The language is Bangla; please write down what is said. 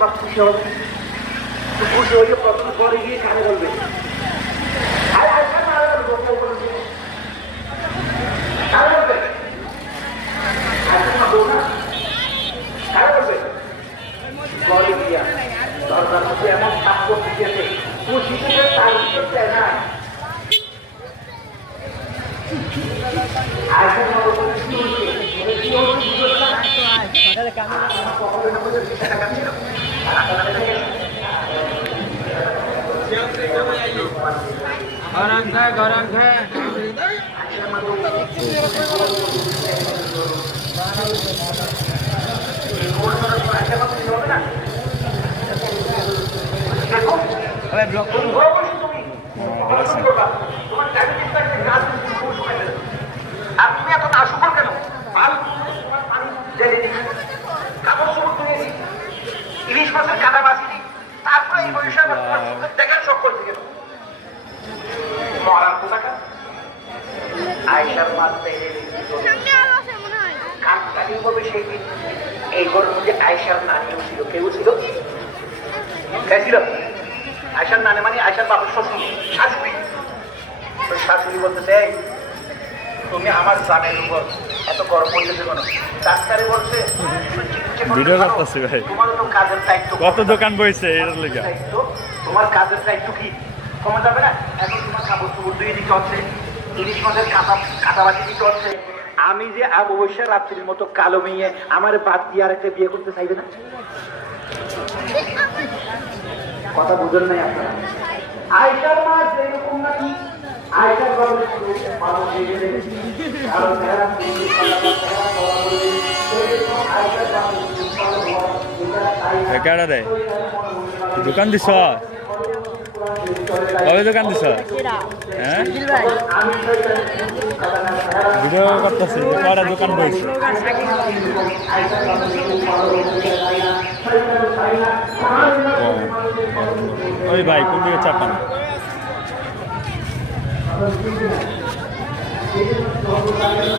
বাপ খুশি হবে, খুশি হয়ে প্রথম পরে গিয়ে কানে বলবে ঘরে গিয়া দরজার মধ্যে এমন কাজ করতে গিয়েছে খুশিতে তার ভিতর দেয় না। আপনি এত নাশুকর কেন? কাপড় চোপড় ধুয়েছি, ইলিশ মাছের কাটা বাঁচিনি, তারপরে এই বয়সে আবার তোমার দেখার শখ করছে কেন? মরার পোকাটা আয়সার মারতে কাকতালি বলবে সেই দিন এই ঘরের মধ্যে আয়সার নানিও ছিল। কেউ ছিল? কে ছিল? আয়সার নানি মানে আয়সার বাবার শ্বশুর, শাশুড়ি। শাশুড়ি বলতেছে তুমি আমার জানের উপর এত গরম করতেছে কেন? ডাক্তারে বলছে তোমার তো কাজের দায়িত্ব, কত দোকান বইছে তোমার কাজের দায়িত্ব কি কমে যাবে না? এখন তোমার কাপড় চোপড় ধুয়ে দিতে হচ্ছে, ইলিশ মাছের কাটাবাটি দিতে হচ্ছে। আমি যে অবশ্যই রাত্রির মতো কালো মেয়ে আমার বাদ দিয়ে আর একটা বিয়ে করতে চাইবে না? কথা বুঝেন নাই আপনারা? আয়সার মা যেরকম নাকি আয়সার বাবা দোকান দিছ? কবে দোকান দিছ? হ্যাঁ ভিডিও করতেছি, কয়টা দোকান বলছি? ওই ভাই কোন দিকে চাপান?